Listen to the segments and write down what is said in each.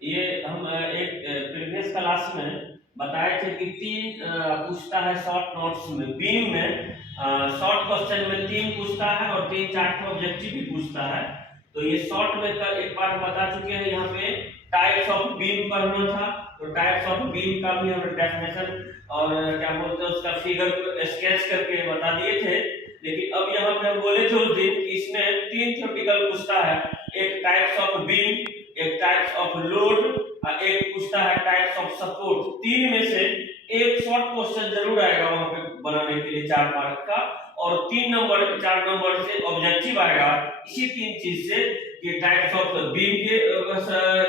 ये हम एक प्रीवियस क्लास में बताए थे कि तीन पूछता है शॉर्ट नोट्स में, बीम में शॉर्ट क्वेश्चन में तीन पूछता है और तीन चार को ऑब्जेक्टिव भी पूछता है। तो ये शॉर्ट में कल एक बार बता चुके हैं, यहाँ पे टाइप्स ऑफ बीम पढ़ना था। तो टाइप्स ऑफ बीम का भी हम डेफिनेशन और क्या बोलते हैं उसका फिगर स्केच करके बता दिए थे। लेकिन अब यहाँ पे हम बोले थे उस दिन कि इसमें तीन थ्योरेटिकल पूछता है, एक टाइप्स ऑफ बीम, एक टाइप्स ऑफ लोड और एक पूछता है टाइप्स ऑफ सपोर्ट। तीन में से एक शॉर्ट क्वेश्चन जरूर आएगा वहां पे बनाने के लिए 4 मार्क का, और 3 नंबर 4 नंबर से ऑब्जेक्टिव आएगा इसी तीन चीज से कि टाइप्स ऑफ बीम के,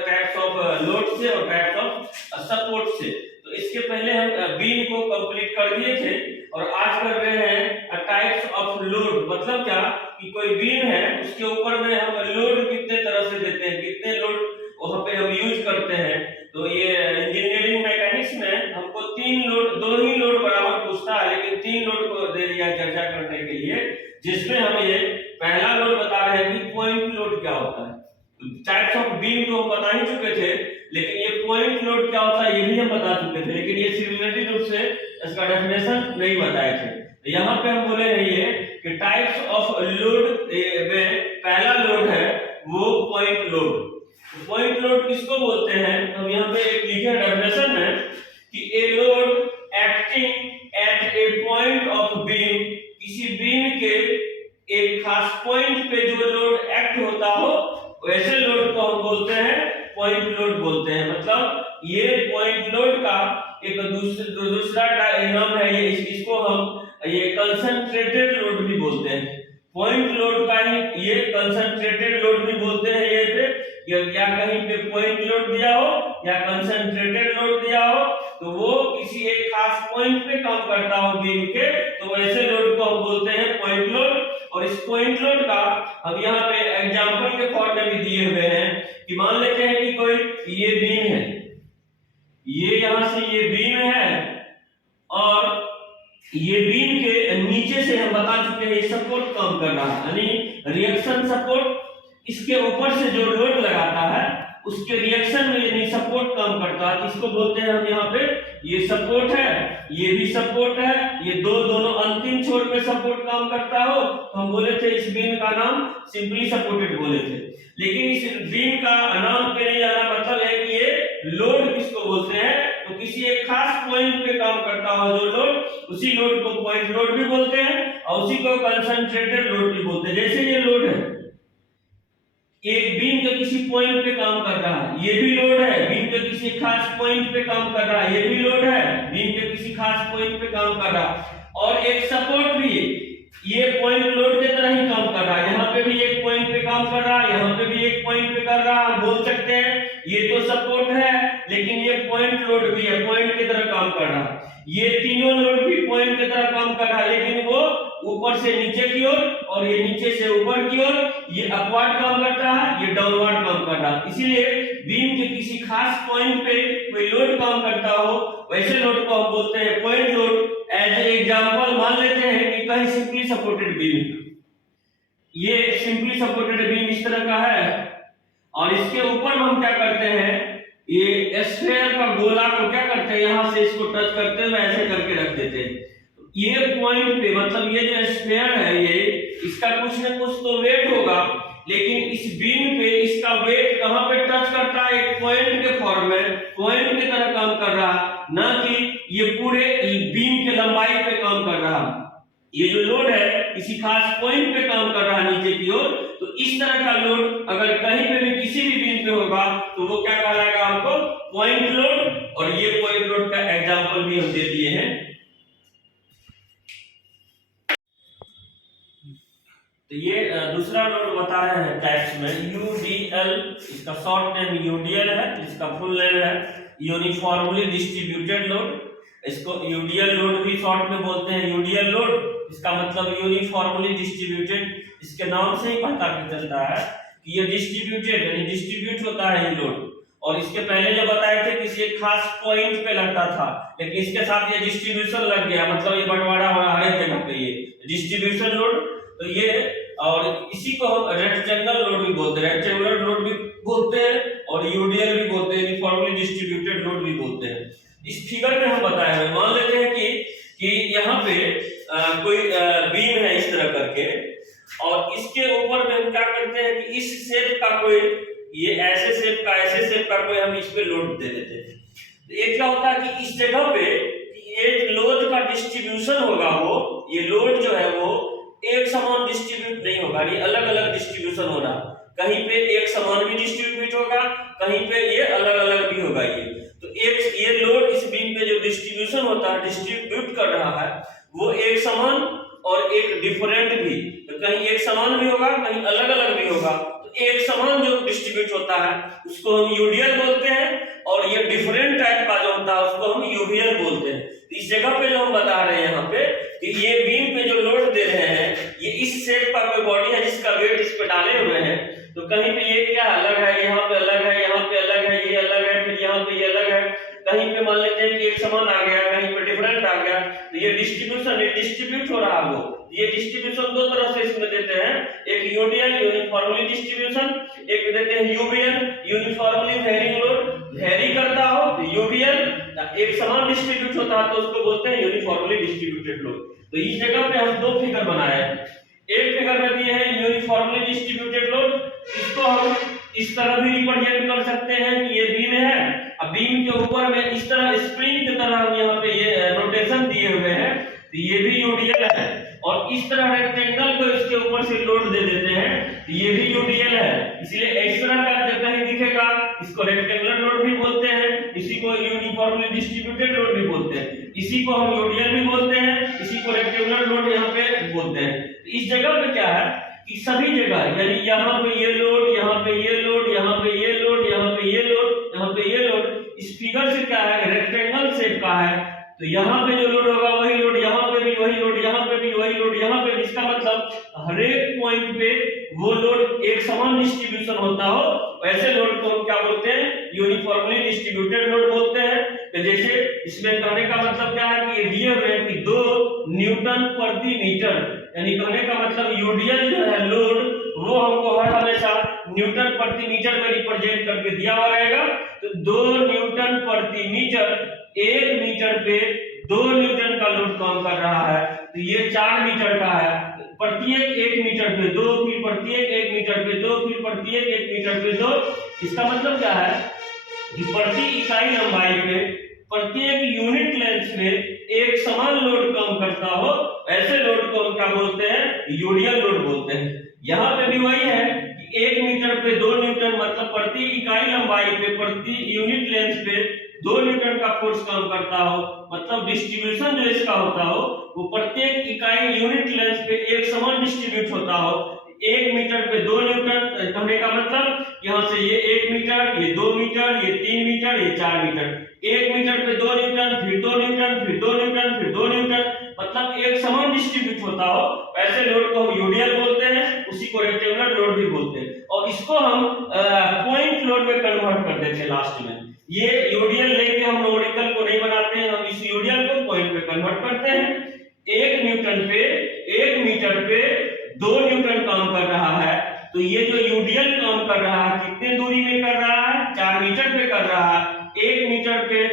टाइप्स ऑफ लोड से और टाइप्स ऑफ सपोर्ट से। तो इसके पहले हम बीम को कंप्लीट कर दिए थे और आज कर रहे हैं टाइप्स ऑफ लोड। मतलब क्या कि कोई बीम है उसके ऊपर में हम लोड कितने तरह से देते हैं, कितने लोड वहां पे हम यूज करते हैं। तो ये इंजीनियरिंग मैकेनिक्स में हमको तीन लोड, दो ही लोड बराबर पूछता है, लेकिन तीन लोड को दे दिया चर्चा करने के लिए, जिसमें हम ये पहला लोड बता रहे हैं कि पॉइंट लोड क्या होता है। टाइप्स ऑफ बीम तो हम बता ही चुके थे, लेकिन ये पॉइंट लोड क्या होता है ये भी हम बता चुके थे, लेकिन ये सिमुलेटेड रूप से इसका डेफिनेशन नहीं बताए थे। यहाँ पे हम बोले हैं ये कि टाइप्स ऑफ लोड में पहला लोड है वो पॉइंट लोड। पॉइंट लोड किसको बोलते हैं, हम यहाँ पे एक लिखे डेफिनेशन है कि a load acting at A point of beam, किसी बीम के एक खास पॉइंट पे जो लोड एक्ट होता हो वैसे लोड को हम बोलते हैं पॉइंट लोड बोलते हैं। मतलब ये पॉइंट लोड का एक दूसरा नाम है, ये इसको हम ये कंसंट्रेटेड लोड भी बोलते हैं। पॉइंट लोड का ही ये कंसंट्रेटेड लोड भी बोलते हैं। ये पे या कहीं पे पॉइंट लोड दिया हो या कंसंट्रेटेड लोड दिया हो तो वो किसी एक खास पॉइंट पे काम करता हो बीम के, तो वैसे लोड को हम बोलते हैं पॉइंट लोड। और इस पॉइंट लोड का हम यहाँ पे एग्जांपल के फॉर्म में भी दिए हुए हैं कि मान लेते हैं कि कोई ये बीम है, ये यहां से ये बीम है और ये बीम के नीचे से हम बता चुके हैं ये सपोर्ट काम कर रहा है, यानी रिएक्शन सपोर्ट। इसके ऊपर से जो लोड लगाता है उसके रिएक्शन में यानी सपोर्ट काम करता है, किसको बोलते हैं हम यहाँ पे, ये सपोर्ट है, ये भी सपोर्ट है, ये दोनों अंतिम छोर पे सपोर्ट काम करता हो तो हम बोले थे इस बीम का नाम सिंपली सपोर्टेड बोले थे। लेकिन इस बीम का नाम पे नहीं जाना मतलब है कि ये लोड किसको बोलते हैं, तो किसी एक खास पॉइंट पे काम करता हो जो लोड, उसी लोड को पॉइंट लोड भी बोलते हैं और उसी को कंसंट्रेटेड लोड भी बोलते हैं। जैसे ये लोड है, एक बीम के किसी पॉइंट पे काम कर रहा है, ये भी लोड है, बीम के किसी खास पॉइंट पे काम कर रहा है, ये भी लोड है, बीम के किसी खास पॉइंट पे काम कर रहा है। और एक सपोर्ट भी है, ये पॉइंट लोड की तरह ही काम कर रहा है, यहाँ पे भी एक पॉइंट पे काम कर रहा है, यहाँ पे भी एक पॉइंट पे कर रहा है। हम बोल सकते हैं ये तो सपोर्ट है लेकिन ये पॉइंट लोड भी है, पॉइंट की तरह काम कर रहा है। ये तीनों लोड भी पॉइंट की तरह काम कर रहा है, लेकिन वो ऊपर से नीचे की ओर और ये नीचे से ऊपर की ओर, ये अपवर्ड काम करता है, ये डाउनवर्ड काम कर रहा है। इसीलिए बीम के किसी खास पॉइंट पे कोई लोड काम करता हो वैसे लोड को हम बोलते हैं पॉइंट लोड। एज एग्जांपल मान लेते हैं कि कहीं सिंपली सपोर्टेड बीम, ये सिंपली सपोर्टेड बीम इस तरह का है और इसके ऊपर हम क्या करते हैं, ये स्फीयर का गोला को क्या करते हैं, यहां से इसको टच करते हुए ऐसे करके रख देते हैं। ये पॉइंट पे मतलब ये जो स्फीयर है ये इसका कुछ न कुछ तो वेट होगा, लेकिन इस बीम पे इसका वेट कहां पे टच करता है, एक पॉइंट के फॉर्म में, पॉइंट की तरह काम कर रहा है, ना कि ये पूरे बीम के लंबाई पे काम कर रहा है। ये जो लोड है किसी खास पॉइंट पे काम कर रहा है नीचे की ओर। तो इस तरह का लोड अगर कहीं पे भी किसी भी बीम पे होगा तो वो क्या कहलाएगा आपको, पॉइंट लोड। और ये पॉइंट लोड का एग्जांपल भी हम दे दिए हैं। तो ये दूसरा लोड बता रहे हैं टाइप्स में, यूडीएल, इसका शॉर्ट नेम यूडीएल है, इसका फुल नेम है यूनिफॉर्मली डिस्ट्रीब्यूटेड लोड। इसको यूडीएल लोड भी शॉर्ट में बोलते हैं, यूडीएल लोड, इसका मतलब यूनिफॉर्मली डिस्ट्रीब्यूटेड। इसके नाम से ही पता चलता है कि ये डिस्ट्रीब्यूटेड यानी डिस्ट्रीब्यूट होता है ये लोड। और इसके पहले जो बताए थे किसी एक खास पॉइंट पे लगता था, लेकिन इसके साथ ये डिस्ट्रीब्यूशन लग गया, मतलब ये बंटवारा हो रहा है हर एक जगह पे, ये डिस्ट्रीब्यूशन लोड। तो ये और इसी को हम रेक्टेंगल लोड भी बोलते हैं, रेक्टेंगुलर लोड भी बोलते हैं और यूडीएल भी बोलते हैं, यूनिफॉर्मली डिस्ट्रीब्यूटेड लोड भी बोलते हैं। इस फिगर में हम बताए हुए मान लेते हैं कि यहाँ पे कोई बीम है इस तरह करके, और इसके ऊपर में हम क्या करते हैं कि इस शेप का कोई, ये ऐसे शेप का कोई हम इस पे लोड दे देते हैं। तो ये क्या होता है कि इस जगह पे ये लोड का डिस्ट्रीब्यूशन होगा, वो ये लोड जो है वो एक समान डिस्ट्रीब्यूट नहीं होगा, ये अलग अलग डिस्ट्रीब्यूशन हो रहा है। कहीं पे एक समान भी डिस्ट्रीब्यूट होगा, कहीं पे ये अलग अलग भी होगा। तो एक ये लोड इस बीम पे जो डिस्ट्रीब्यूशन होता है, डिस्ट्रीब्यूट कर रहा है, वो एक समान और एक डिफरेंट भी। तो कहीं एक समान भी होगा, कहीं अलग अलग भी होगा। तो एक समान जो डिस्ट्रीब्यूट होता है उसको हम यूडियल बोलते हैं, और ये डिफरेंट टाइप का जो होता है उसको हम यूवियल बोलते हैं। तो इस जगह पे जो हम बता रहे हैं यहाँ पे कि ये बीम पे जो लोड दे रहे हैं, ये इस शेप का कोई बॉडी है जिसका वेट इस पे डाले हुए हैं। तो कहीं पे ये क्या अलग है, यहाँ पे अलग है, यहाँ पे अलग है, ये अलग है, फिर यहाँ पे ये अलग है। कहीं पे मान लेते हैं कि एक समान आ गया, कहीं पे डिफरेंट आ गया। तो ये डिस्ट्रीब्यूशन, ये डिस्ट्रीब्यूट हो रहा है। वो ये डिस्ट्रीब्यूशन दो तरह से इसमें देते हैं, एक यूडियल यूनिफॉर्मली डिस्ट्रीब्यूशन, एक देते हैं UVL uniformly varying load, vary करता हो तो यूवियल, एक समान डिस्ट्रीब्यूट होता है तो उसको बोलते हैं यूनिफॉर्मली डिस्ट्रीब्यूटेड लोड। तो इस जगह पे हम दो फिगर बनाए हैं। एक फिगर में दिए हैं यूनिफॉर्मली डिस्ट्रीब्यूटेड लोड, इसको हम इस तरह भी रिप्रेजेंट कर सकते हैं कि ये बीम है, अब बीम के ऊपर में इस तरह स्प्रिंग की तरह हम यहाँ पे ये रोटेशन दिए हुए हैं, तो ये भी यूडियल है। और इस तरह रेक्टेंगल को इसके ऊपर से लोड दे देते हैं, तो ये भी यूडियल है। इसलिए इस तरह का जब कहीं दिखेगा इसको रेक्टेंगुलर लोड भी बोलते हैं, इसी को यूनिफॉर्मली डिस्ट्रीब्यूटेड लोड भी बोलते हैं, इसी को हम यूडियल भी बोलते हैं, इसी को रेक्टेंगुलर लोड यहाँ पे बोलते हैं। तो इस जगह पे क्या है कि सभी जगह, यानी यहाँ पे ये लोड, यहाँ पे ये लोड, यहाँ पे ये लोड, यहाँ पे ये लोड, यहाँ पे ये लोड, इस फिगर से क्या है रेक्टेंगल शेप का है। तो यहाँ पे जो लोड होगा वही लोड यहाँ पे भी, वही लोड यहाँ पे भी, वही लोड यहाँ पे भी। इसका मतलब हर एक पॉइंट पे वो लोड एक समान डिस्ट्रीब्यूशन होता हो, ऐसे लोड को हम क्या बोलते हैं, यूनिफॉर्मली डिस्ट्रीब्यूटेड लोड बोलते हैं। तो जैसे इसमें कहने का मतलब क्या है कि ये दिए हुए हैं कि 2 न्यूटन प्रति मीटर, यानी कहने का मतलब यूडियल जो है लोड वो हमको हर हमेशा न्यूटन प्रति मीटर में रिप्रेजेंट करके दिया हुआ रहेगा। तो 2 न्यूटन प्रति मीटर, 1 मीटर पे 2 न्यूटन का लोड काम कर रहा है। तो ये 4 मीटर का है, प्रत्येक 1 मीटर पे 2, फिर प्रत्येक 1 मीटर पे 2, फिर प्रत्येक 1 मीटर पे 2। इसका मतलब क्या है कि प्रति इकाई लंबाई पे, प्रत्येक यूनिट लेंथ में एक समान लोड काम करता हो, ऐसे लोड को हम क्या बोलते हैं, यूडियल लोड बोलते हैं। यहाँ पे भी वही है कि 1 मीटर पे 2 न्यूटन, मतलब प्रति इकाई लंबाई पे, प्रति यूनिट लेंथ पे 2 न्यूटन का फोर्स काम करता हो, मतलब डिस्ट्रीब्यूशन जो इसका होता हो वो प्रत्येक इकाई यूनिट लेंथ पे एक समान डिस्ट्रीब्यूट होता हो। 1 मीटर पे 2 न्यूटन कहने का मतलब यहाँ से ये 1 मीटर, ये 2 मीटर, ये 3 मीटर, ये 4 मीटर। 1 मीटर पे 2 न्यूटन, फिर 2 न्यूटन, फिर 2 न्यूटन, फिर 2 न्यूटन, मतलब एक समान डिस्ट्रीब्यूट होता हो, ऐसे लोड को हम यूडियल बोलते हैं, उसी को रेक्टेंगुलर लोड भी बोलते हैं। और इसको हम पॉइंट लोड में कन्वर्ट कर देते हैं लास्ट में। ये यूडियल लेके हम नोमेरिकल को नहीं बनाते हैं, हम इस यूडियल को पॉइंट में कन्वर्ट करते हैं। 1 न्यूटन पे 1 मीटर पे 2 न्यूटन काम कर रहा है, तो ये जो यूडियल काम कर रहा है कितने दूरी में कर रहा है, 4 मीटर पे कर रहा है। 1 मीटर पे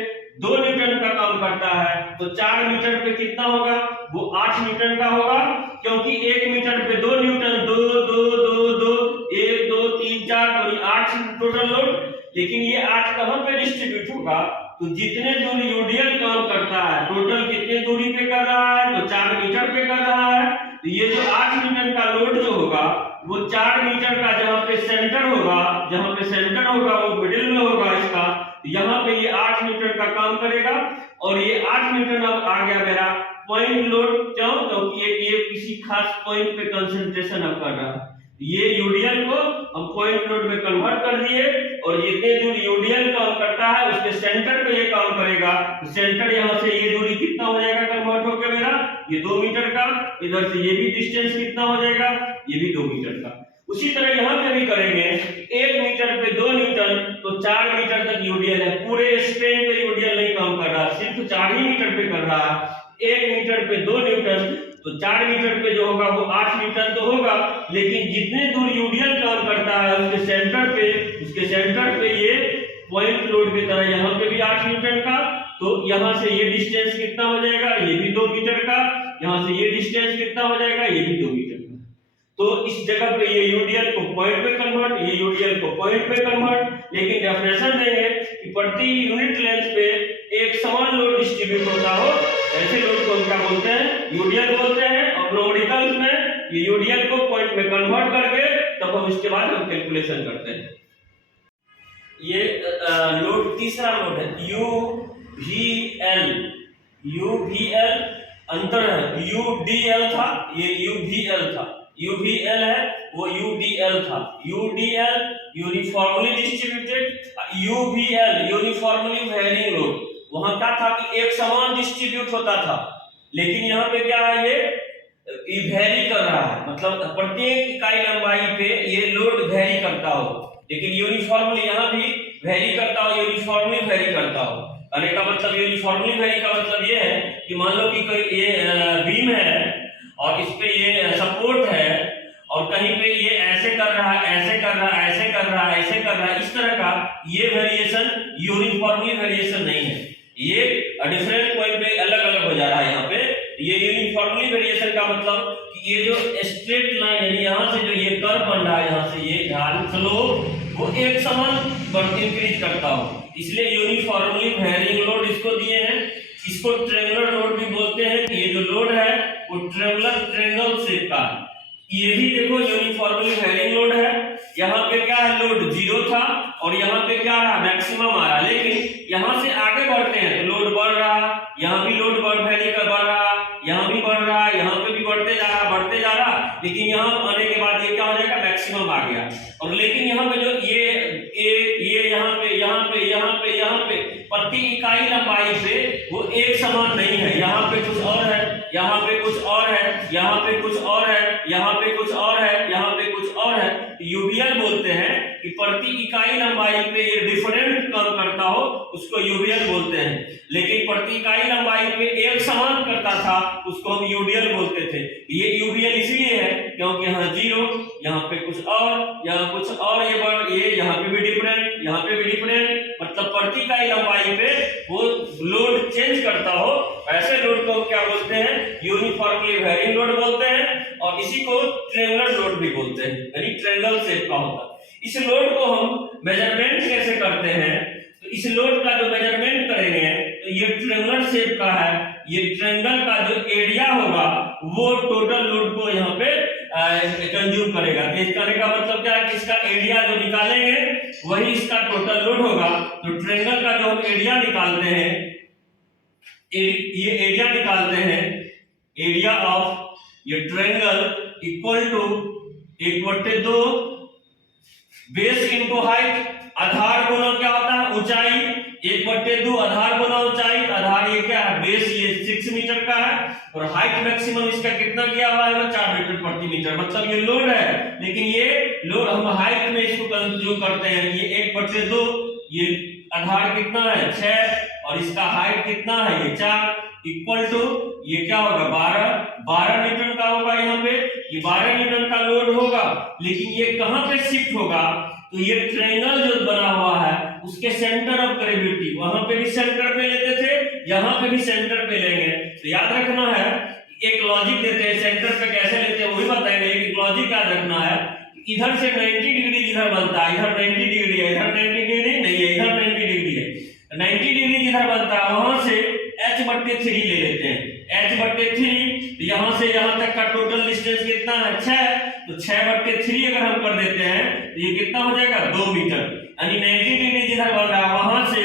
2 न्यूटन का काम करता है, तो 4 मीटर पे कितना होगा, वो 8 न्यूटन का होगा, क्योंकि 1 मीटर पे 2 न्यूटन, 2 2 2 2 1 2 3 4, तो ये 8 टोटल लोड। लेकिन ये 8 कहां पे डिस्ट्रीब्यूट होगा, तो जितने दूर यूडियल काम करता है, टोटल कितने दूरी पे कर रहा है, तो 4 मीटर पे कर रहा है। तो ये जो 8 न्यूटन का लोड जो होगा वो 4 मीटर का जहां पे सेंटर होगा, जहां पे सेंटर होगा वो मिडिल में होगा इसका, यहाँ पे ये 8 न्यूटन का काम करेगा। और ये 8 न्यूटन अब आ गया मेरा पॉइंट लोड, क्यों, क्योंकि ये किसी खास पॉइंट पे कंसंट्रेशन अब कर रहा है। ये यूडियल को हम पॉइंट लोड में कन्वर्ट कर दिए, और जितने दूर यूडियल काम करता है उसके सेंटर पे ये काम करेगा। तो सेंटर यहाँ से ये दूरी कितना हो जाएगा कन्वर्ट होकर मेरा, ये 2 मीटर का, इधर से ये भी डिस्टेंस कितना हो जाएगा, ये भी 2 मीटर का। उसी तरह यहाँ पे भी करेंगे, 1 मीटर पे 2 न्यूटन, तो 4 मीटर तक यूडियल है, पूरे स्पेन पे यूडियल नहीं काम कर रहा, सिर्फ 4 ही मीटर पे कर रहा है। 1 मीटर पे 2 न्यूटन, तो 4 मीटर पे जो होगा वो 8 न्यूटन तो होगा, लेकिन जितने दूर यूडियल काम करता है उसके सेंटर पे ये पॉइंट लोड की तरह यहाँ पे भी 8 न्यूटन का, तो यहाँ से ये डिस्टेंस कितना हो जाएगा, ये भी 2 मीटर का, यहाँ से ये डिस्टेंस कितना हो जाएगा, ये भी 2 मीटर का। तो इस जगह पे ये यूडीएल को पॉइंट में कन्वर्ट, ये यूडीएल को पॉइंट में कन्वर्ट, लेकिन डेफिनेशन देंगे कि प्रति यूनिट लेंथ पे एक समान लोड डिस्ट्रीब्यूट होता हो, ऐसे लोड को हम क्या बोलते हैं, यूडीएल बोलते हैं। और न्यूमेरिकल्स में ये यूडीएल को पॉइंट में कन्वर्ट करके तब हम इसके बाद हम कैलकुलेशन करते हैं। ये लोड तीसरा लोड है यूवीएल। यूवीएल अंतर है, यूडीएल था, ये यूवीएल था, यूवीएल है वो यूडीएल था। UDL uniformly distributed, UVL uniformly varying load. वहां क्या था कि एक समान डिस्ट्रीब्यूट होता था, लेकिन यहाँ पे क्या है, ये वेरी कर रहा है, मतलब प्रत्येक इकाई लंबाई पे ये लोड वेरी करता हो, लेकिन यूनिफॉर्मली यहाँ भी वेरी करता हो, यूनिफॉर्मली वेरी करता हो। कहने का मतलब यूनिफॉर्मली वेरी का मतलब ये है कि मान लो कि कोई ये बीम है और इस पे ये सपोर्ट है और कहीं पे ये ऐसे कर रहा है, ऐसे कर रहा है, ऐसे कर रहा है, ऐसे कर रहा है, इस तरह का ये वेरिएशन यूनिफॉर्मली वेरिएशन नहीं है, ये डिफरेंट पॉइंट पे अलग अलग हो जा रहा है। यहाँ पे ये यूनिफॉर्मली वेरिएशन का मतलब कि ये जो स्ट्रेट लाइन है, यहाँ से जो ये कर्व बन रहा है, यहाँ से ये ढाल स्लोप वो एक समान इंक्रीज करता हो, इसलिए यूनिफॉर्मली वेरिंग लोड इसको दिए हैं। इसको ट्रेंगुलर लोड भी बोलते हैं कि ये जो लोड है वो ट्रेंगल शेप का है। ये भी देखो यूनिफॉर्मली वेरिंग लोड है। यहाँ पे क्या है, लोड 0 था और यहाँ पे क्या रहा, मैक्सिमम आ रहा, लेकिन यहाँ से आगे बढ़ते हैं तो लोड बढ़ रहा, यहाँ भी लोड वेरी कर बढ़ रहा, यहाँ भी बढ़ रहा, यहाँ पे भी बढ़ते जा रहा, लेकिन यहाँ आने के बाद ये क्या हो जाएगा, मैक्सिमम आ गया। और लेकिन यहाँ पे जो ये यहाँ पे प्रति इकाई लंबाई पे वो एक समान नहीं है, यहाँ पे कुछ और है, यहाँ पे कुछ और है, यहाँ पे कुछ और है, यहाँ पे कुछ और है, यहाँ पे कुछ और है। यूवीएल बोलते हैं कि प्रति इकाई लंबाई पे ये डिफरेंट काम करता हो, उसको यूवीएल बोलते हैं, लेकिन प्रति इकाई लंबाई पे एक समान करता था, उसको हम यूडीएल बोलते थे। ये यूवीएल इसलिए है क्योंकि यहाँ 0, यहाँ पे कुछ और, यहाँ कुछ और, ये यहाँ पे भी डिफरेंट, यहाँ पे भी डिफरेंट, मतलब प्रति इकाई लंबाई पे वो लोड चेंज करता हो, ऐसे लोड को क्या बोलते हैं, यूनिफॉर्मली वेरिंग लोड बोलते हैं। और इसी को ट्रेंगुलर लोड भी बोलते हैं, यानी ट्रेंगल शेप का होता है। इस लोड को हम मेजरमेंट कैसे करते हैं, तो इस लोड का जो मेजरमेंट करेंगे तो ये ट्रेंगुलर शेप का है, ये ट्रेंगल का जो एरिया होगा वो टोटल लोड को यहाँ पे कंज्यूम करेगा। तो इसका का मतलब क्या है कि इसका एरिया जो निकालेंगे वही इसका टोटल लोड होगा। तो ट्रेंगल का जो हम एरिया निकालते हैं, ये एरिया निकालते हैं, एरिया ऑफ ये triangle equal to 1/2 base into height, आधार गुना क्या होता है, ऊंचाई, 1/2 आधार गुना ऊंचाई, आधार ये क्या है, बेस ये 6 मीटर का है और हाइट मैक्सिमम इसका कितना किया हुआ है, 4 मीटर प्रति मीटर, मतलब ये लोड है, लेकिन ये लोड हम हाइट में इसको कंज्यूम करते हैं। ये 1/2, ये आधार कितना है 6 और इसका हाइट कितना है ये 4, इक्वल टू ये क्या होगा 12 न्यूटन का होगा। यहाँ पे ये 12 न्यूटन का लोड होगा, लेकिन ये कहां पे शिफ्ट होगा, तो ये ट्रायंगल जो बना हुआ है उसके सेंटर ऑफ ग्रेविटी, वहां पे भी सेंटर पे लेते थे, यहाँ पे भी सेंटर पे लेंगे। तो याद रखना है, एक लॉजिक देते हैं, सेंटर पे कैसे लेते हैं वही बताएंगे, एक लॉजिक याद रखना है। इधर से 90 डिग्री जिधर बनता है, इधर 90 डिग्री है, इधर 90 डिग्री नहीं है, इधर 90 डिग्री है, 90 डिग्री जिधर बनता है वहां से h/3 ले लेते हैं, h/3, यहाँ से यहाँ तक का टोटल डिस्टेंस कितना है 6, तो 6/3 अगर हम कर देते हैं तो ये कितना हो जाएगा 2 मीटर, यानी 90 डिग्री जिधर बन रहा है वहां से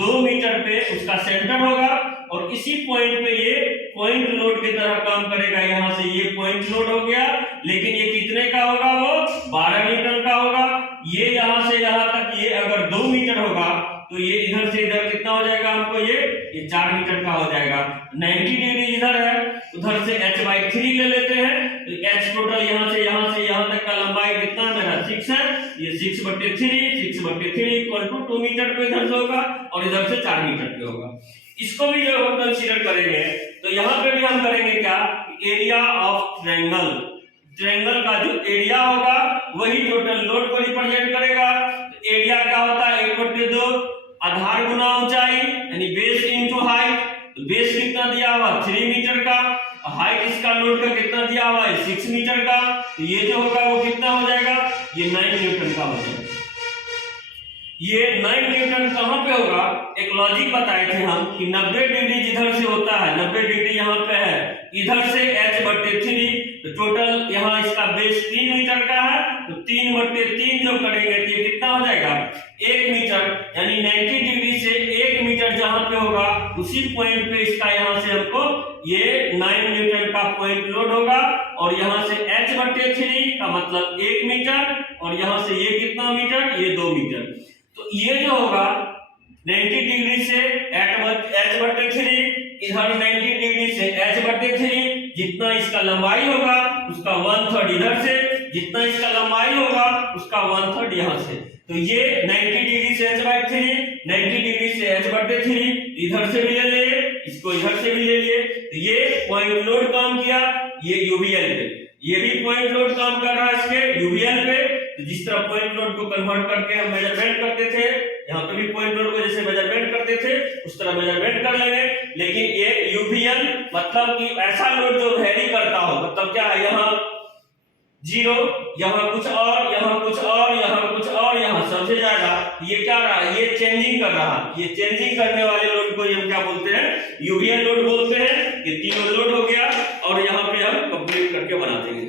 2 मीटर पे उसका सेंटर होगा और इसी पॉइंट पे ये पॉइंट लोड की तरह काम करेगा। यहाँ से ये पॉइंट लोड हो गया, लेकिन ये कितने का होगा, वो 12 न्यूटन का होगा। ये यहाँ से यहाँ तक ये अगर 2 मीटर होगा तो ये इधर से इधर कितना हो जाएगा हमको, ये 4 मीटर का हो जाएगा। 90 डिग्री इधर है, उधर से h/3 ले लेते हैं, तो h टोटल यहाँ से यहाँ तक का लंबाई कितना है मेरा 6 है, ये 6/3 इक्वल टू 2 मीटर पे इधर से होगा और इधर से 4 मीटर पे होगा। इसको भी जब हम कंसीडर करेंगे तो यहाँ पे भी हम करेंगे क्या, एरिया ऑफ ट्रायंगल, ट्रायंगल का जो एरिया होगा वही टोटल लोड को रिप्रेजेंट करेगा। एरिया क्या होता है 1/2 आधार गुना ऊंचाई यानी बेस इनटू हाइट। तो बेस कितना दिया हुआ 3 मीटर का, हाइट इसका लोड का कितना दिया हुआ है 6 मीटर का। तो ये जो होगा वो कितना हो जाएगा, ये 9 न्यूटन का हो जाएगा। ये 9 न्यूटन कहां पे होगा, एक लॉजिक बताए थे हम कि 90 डिग्री जिधर से होता है 90 डिग्री यहाँ पे है, इधर से h/3 तो टोटल यहाँ इसका बेस 3 मीटर का है, तो 3/3 जो करेंगे तो ये कितना हो जाएगा 1 मीटर, यानी 90 डिग्री से 1 मीटर जहां पे होगा उसी पॉइंट पे इसका यहाँ से हमको ये 9 न्यूटन का पॉइंट लोड होगा। और यहाँ से h/3 का मतलब 1 मीटर और यहाँ से ये कितना मीटर, ये 2 मीटर। तो ये जो होगा 90 डिग्री से h/3 इधर 90 डिग्री से h/3 जितना इसका लंबाई होगा उसका 1/3 इधर से, जितना इसका लंबाई होगा उसका 1/3 यहाँ से। तो ये 90 डिग्री से h/3 90 डिग्री से h/3 इधर से भी ले लिए, इसको इधर से भी ले लिए। तो ये पॉइंट लोड काम किया ये यूवीएल पे, ये भी पॉइंट लोड काम कर रहा है इसके यूवीएल पे। तो जिस तरह पॉइंट लोड को कन्वर्ट करके हम मेजरमेंट करते थे, यहाँ पे भी पॉइंट लोड को जैसे मेजरमेंट करते थे उस तरह मेजरमेंट कर लेंगे। लेकिन ये यूवीएल मतलब कि ऐसा लोड जो वेरी करता हो, मतलब क्या है यहाँ 0, यहाँ कुछ और, यहाँ कुछ और, यहाँ कुछ और, यहाँ सबसे ज्यादा, ये क्या रहा है, ये चेंजिंग कर रहा है। ये चेंजिंग करने वाले लोड को हम क्या बोलते हैं, यूवीएल लोड बोलते हैं। ये तीनों लोड हो गया और यहाँ पे हम कंप्लीट करके बना देंगे।